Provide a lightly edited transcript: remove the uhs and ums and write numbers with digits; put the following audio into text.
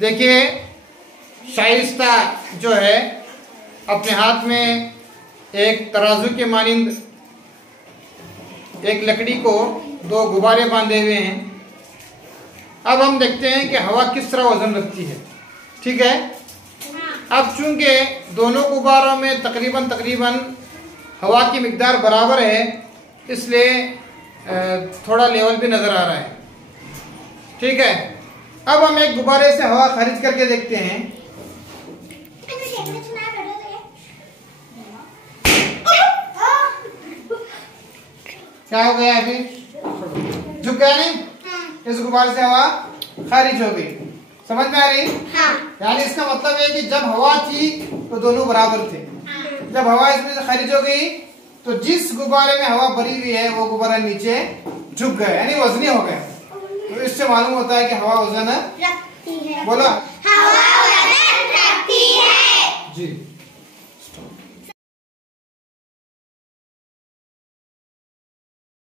देखिए शाइस्ता जो है अपने हाथ में एक तराजू के मानिंद एक लकड़ी को दो गुब्बारे बांधे हुए हैं। अब हम देखते हैं कि हवा किस तरह वजन रखती है। ठीक है, अब चूंकि दोनों गुब्बारों में तकरीबन हवा की मिकदार बराबर है, इसलिए थोड़ा लेवल भी नजर आ रहा है। ठीक है, अब हम एक गुब्बारे से हवा खारिज करके देखते हैं। क्या हो गया अभी? झुक गया नहीं? इस गुब्बारे से हवा खारिज हो गई। समझ में आ रही? हाँ। यानी इसका मतलब है कि जब हवा थी तो दोनों बराबर थे। जब हवा इसमें से खारिज हो गई तो जिस गुब्बारे में हवा भरी हुई है वो गुब्बारा नीचे झुक गया, यानी वजनी हो गया। तो इससे मालूम होता है कि हवा वजन रखती है। बोलो, हवा वजन रखती है। जी।